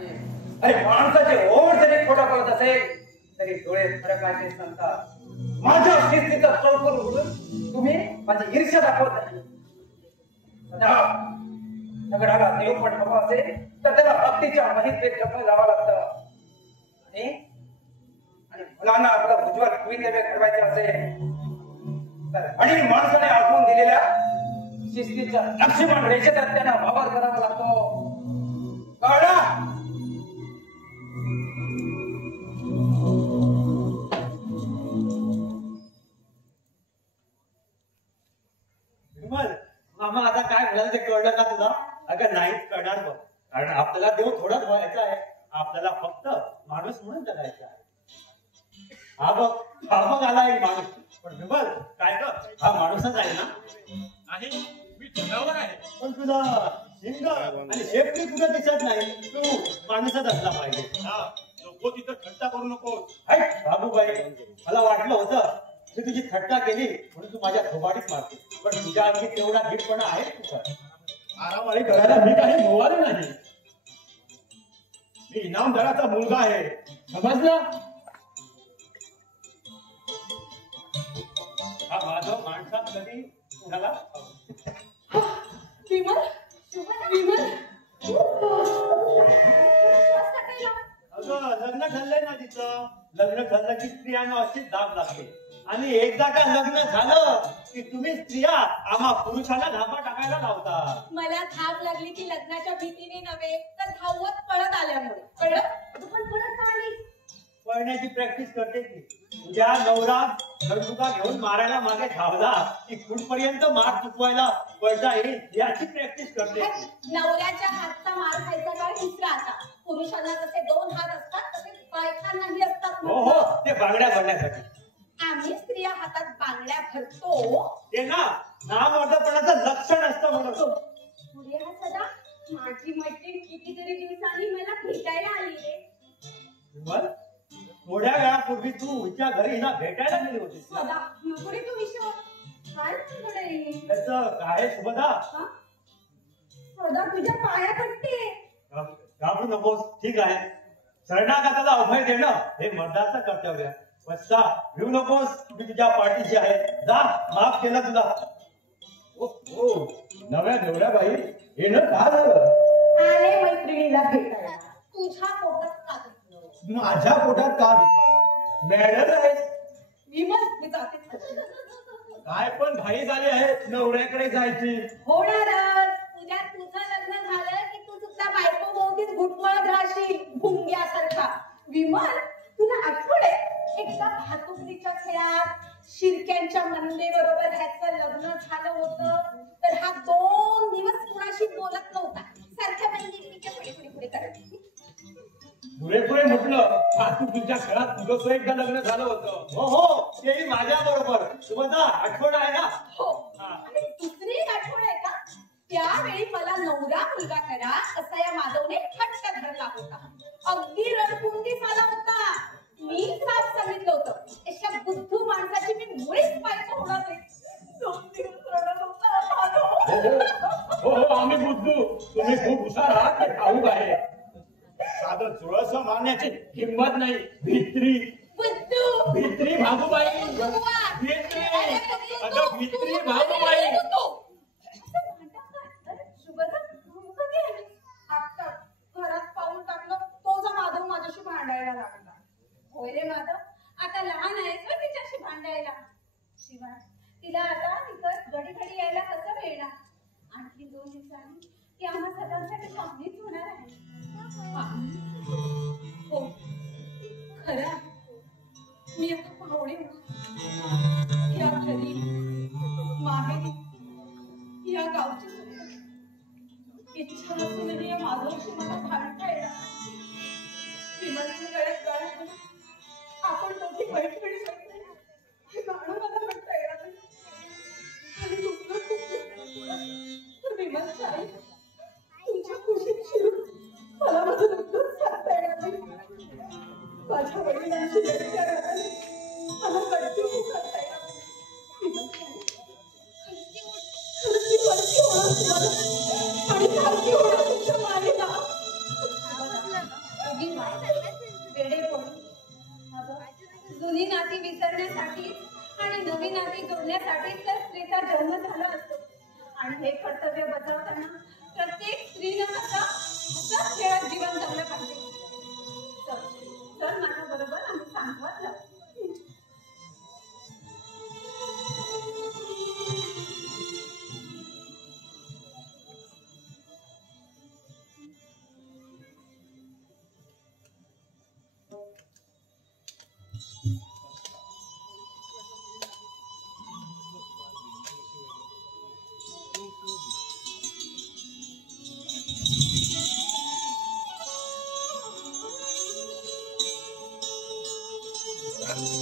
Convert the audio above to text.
अरे माणसाचे ओढ जरी खोटा बोलत असेल तरी डोळे फडकायचे सांगतात. माझ्या शिस्तीचा चौकोर उघडून तुम्ही माझी ईर्ष्या दाखवत नाही. दगडाला देव पण हवा असेल तर त्याला भक्तीच्या महिमेत जपलं जावं लागतं. आणि मुलांना आपलं उज्ज्वल भवितव्य घडवायचं असेल तर वडील माणसाने आखून दिलेल्या शिस्तीच्या लक्ष्मण रेषेत त्यांना वापर करावा लागतो. कळलं? मामा आता काय म्हणाल ते कळलं का तुला? अगं नाहीच कळणार बघ, कारण आपल्याला देव थोडाच व्हायचा आहे. आपल्याला फक्त माणूस म्हणून जगायचा आहे. हा बघ आला एक माणूस. पण विमल काय ग, हा माणूसच आहे ना? आहे, मी जनावर आहे. पण तुला शिंग आणि शेपटी कुठं दिसत नाही. तू माणूसच असला पाहिजे. नको तिथं थट्टा करू नको. बाबूबाई, मला वाटलं होतं की तुझी थट्टा केली म्हणून तू माझ्या थोबाडीत मारते, पण तुझ्या आणखी तेवढा धीटपणा आहे तुझा. आरामवारी करायला मी काही मोवारी नाही. मी इनामदाराचा मुलगा आहे, समजलं? हा माधव माणसात कधी कुणाला विमल विमल अगं लग्न ठरलंय ना तिचं. लग्न ठरलं की स्त्रियांना अशीच दाब लागते. आणि एकदा का लग्न झालं की तुम्ही स्त्रिया आम्हा पुरुषांना धापा टाकायला लावता. मला धाप लागली की लग्नाच्या भीतीने नव्हे तर धावत पळत आल्यामुळे. कळलं? तू पण पळत का आली? पळण्याची प्रॅक्टिस करते की. तुझ्या नवरा दंडुका घेऊन मारायला मागे धावला की कुठपर्यंत मार चुकवायला पळता येईल याची प्रॅक्टिस करते. नवऱ्याच्या हातचा मार खायचा काळ दुसरा आता. पुरुषांना जसे 2 हात असतात तसे बायकांनाही असतात. हो हो, ते बांगड्या भरण्यासाठी. आम्ही स्त्रिया हातात बांगड्या भरतो ते ना नामर्दपणाचं लक्षण असतं म्हणून. पुढे हा सदा माझी मैत्रीण कितीतरी दिवसांनी मला भेटायला आली रे. विमल, थोड्या वेळापूर्वी तू हिच्या घरी हिला भेटायला गेली होतीस. सदा नको रे तू विषय. काय तुझ्याकडे त्याचं काय शुभदा? सदा तुझ्या पाया पडते. घाबरू नकोस, ठीक आहे. शरणागताला अभय देणं हे मर्दाचं कर्तव्य आहे. बस्सा घेऊ नकोस, मी तुझ्या पाठीशी आहे. जा, माफ केलं तुला. ओ नव्या नवऱ्या बाई येणं का झालं? आले मैत्रिणीला भेटायला. तुझ्या पोटात का दुखलं? माझ्या पोटात का दुखलं? मॅडम आहे. विमल मी जाते. काय पण घाई झाली आहे नवऱ्याकडे जायची. होणारच. तुझं लग्न झालं की तू सुद्धा बायको भोवतीच घुटमळत राहशील भुंग्यासारखा. विमल तुला आठवण आहे एकदा भातुकलीच्या खेळात शिरक्यांच्या मंदेबरोबर ह्याचं लग्न झालं होतं. तर हा 2 दिवस कुणाशी बोलत नव्हता. सारख्या मंदिरीच्या पुढे करत. पुरेपुरे म्हटलं भातुकलीच्या खेळात तुझं एकदा लग्न झालं होतं. हो हो, तेही माझ्या बरोबर. शुभदा आठवण आहे ना? हो. आणि दुसरी एक आठवण आहे का? त्यावेळी मला नवरा मुलगा करा असा या माधवने हट्ट धरला होता. अगदी रडकुंडीस आला होता. मी साफ सांगितलं होतं अशा बुद्धू माणसाची मी मुळीच बायको होणार नाही. 2 दिवस रडत होता माधव. हो हो, आम्ही बुद्धू. तुम्ही खूप हुशार आहात हे ठाऊक आहे. साधं जुळसं मारण्याची हिंमत नाही. भित्री बुद्धू भित्री भागूबाई. भित्री अगं भित्री भागूबाई. घरात पाऊल टाकलं तोचा माधव माझ्याशी भांडायला लागला. होय रे माधव, आता लहान आहे का तिच्याशी भांडायला? शिवाय तिला आता तिथं घडी यायला कसं मिळणार? आणखी 2 दिवसांनी ती आम्हा सगळ्यांसाठी पाहुणीच होणार आहे. हो खरं मी आता पाहुणे होणार. या घरी माहेरी या गावची इच्छा असूनही या माधवशी मला भांडता येणार. विमलच्या गळ्यात गळा घालून आपण दोघी मैत्रिणी शकते हे गाणं मला म्हणता येणार नाही. आणि दुखलं विमलच्या आई तुमच्या खुशीत शिरून मला माझं दुःख सांगता येणार नाही. माझ्या वडिलांची गट्ट्या राहणार मला गट्टी सांगता येणार नाही. विमलच्या आई खरंच वरती होणार तुम्हाला आणि खालती होणार तुमच्या मानेला. वेडेपण. अगं, जुनी नाती विसरण्यासाठी आणि नवी नाती जोडण्यासाठी तर स्त्रीचा जन्म झाला असतो. आणि हे कर्तव्य बजावताना प्रत्येक स्त्रीनं असं खेळात जीवन जगलं पाहिजे. तर माझ्या बरोबर आम्ही सांगत जाऊ. Thank you.